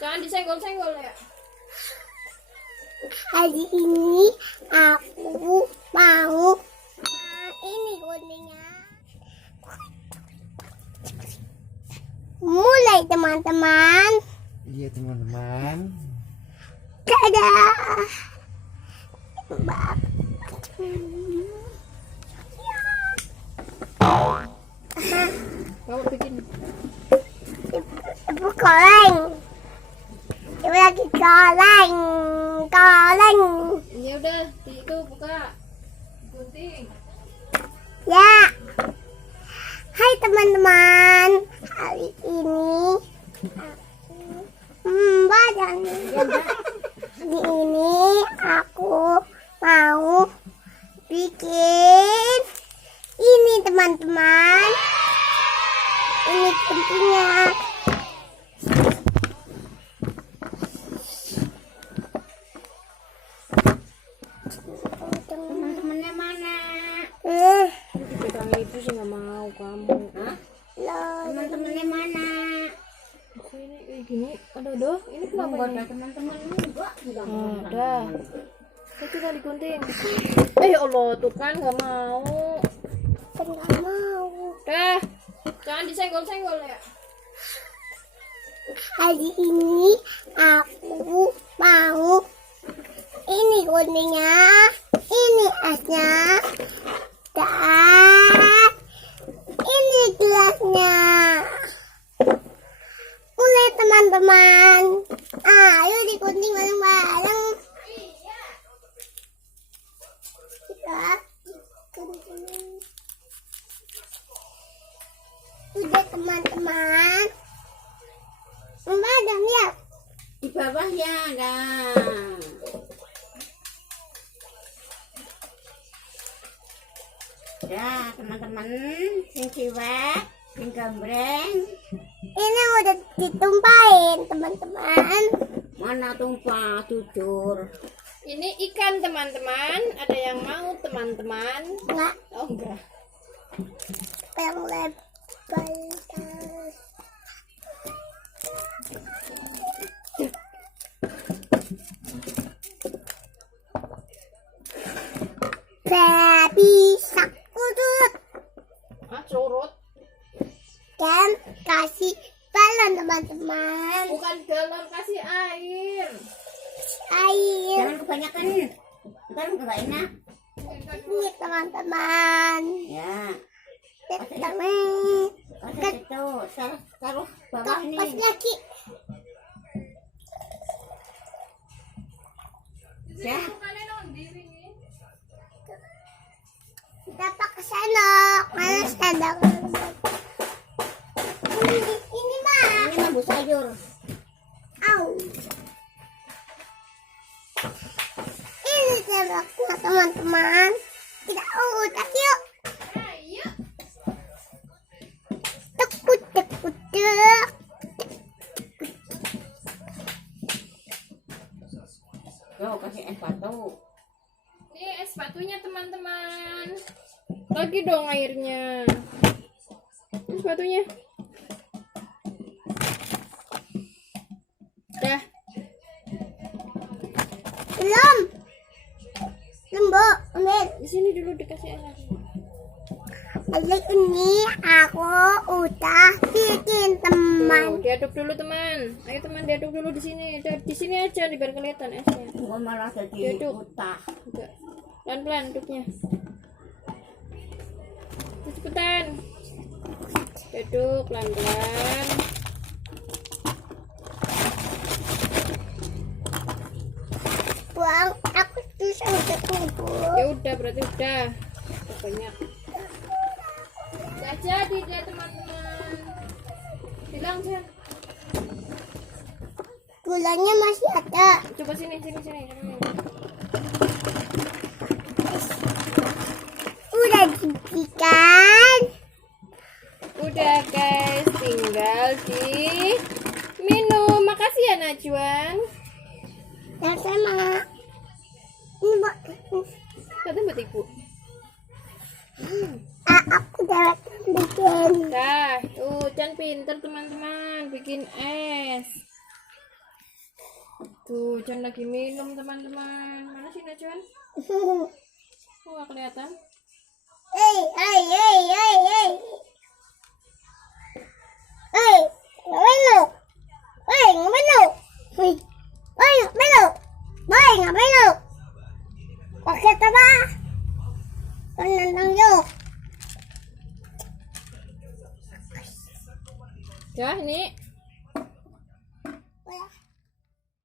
Jangan disenggol-senggol ya. Hari ini aku mau ini guntingnya. Mulai teman-teman. Iya teman-teman. Dadah. Kamu bikin. Ibu goreng. Ibu lagi goreng. Ya udah, itu buka. Gunting. Ya. Hai teman-teman. Hari ini badan. Hari ini aku mau bikin ini teman-teman. Ini guntingnya. Teman-temannya mana? Dipegang itu sih nggak mau kamu. Hah? Loh, Teman-temannya mana? Ini gini. Aduh, ini kenapa Buat ini? teman-teman enggak juga. Udah. Itu tadi gunting. Ya Allah, tuh kan nggak mau. nggak mau. Dah, jangan disenggol-senggol ya. Hari ini aku mau ini guntingnya, ini esnya, dan ini gelasnya. Mulai teman-teman. Ayo digunting bareng-bareng. Kita gunting. Udah teman-teman. Mbak ada lihat. Di bawahnya ada. Ya teman-teman, sing ciwek, sing gambreng. Ini udah ditumpahin teman-teman. Mana tumpah jujur. Ini ikan teman-teman. Ada yang mau teman-teman? Enggak, Oh enggak. yang lebar. Bisa kudut Ah, curut. dan kasih balon teman-teman. Bukan galon, kasih air. Air Jangan kebanyakan. Ntar enggak enak. ini teman-teman. Ya. Teman-teman. Kasih itu. Taruh bawah ini. Pas lagi. Ya. Kita pakai sendok. Mana sendok? Ini mah. Ini bambu sayur. Au. Ini sendoknya teman-teman. Kita udah yuk. Tekuk. Tuh kasih es batu. Ini es batunya teman-teman. Lagi dong airnya. Es batunya. Dah. Belum. Bu, ambil. Di sini dulu dikasih air lagi. Hari ini aku udah bikin teman. Tuh, diaduk dulu teman. Ayo teman diaduk dulu di sini. Di sini aja biar kelihatan esnya. Gua malah jadi Duduk. utah. Enggak. Pelan-pelan duduknya. Cepetan. Duduk pelan-pelan. Buang, aku bisa udah tunggu. Ya udah berarti udah. Banyak. Gak jadi dia teman-teman. Bilang Jan. Gulanya masih ada. Coba sini. Udah dibikin. Udah guys, tinggal di minum. Makasih ya Najwan. Sama. Ini buat Kata buat ibu. aku udah bikin. Dah, tuh Chan pinter teman-teman bikin es. Tuh, Chan lagi minum teman-teman. Mana sih Najwan? Kok nggak kelihatan? Hey, hey, hey, hey, hey. Hey, ngapain lu? Hey, ngapain lu? Hey, ngapain lu? Hey, ngapain lu? Pakai apa? Kan nantang yuk. Ya, ini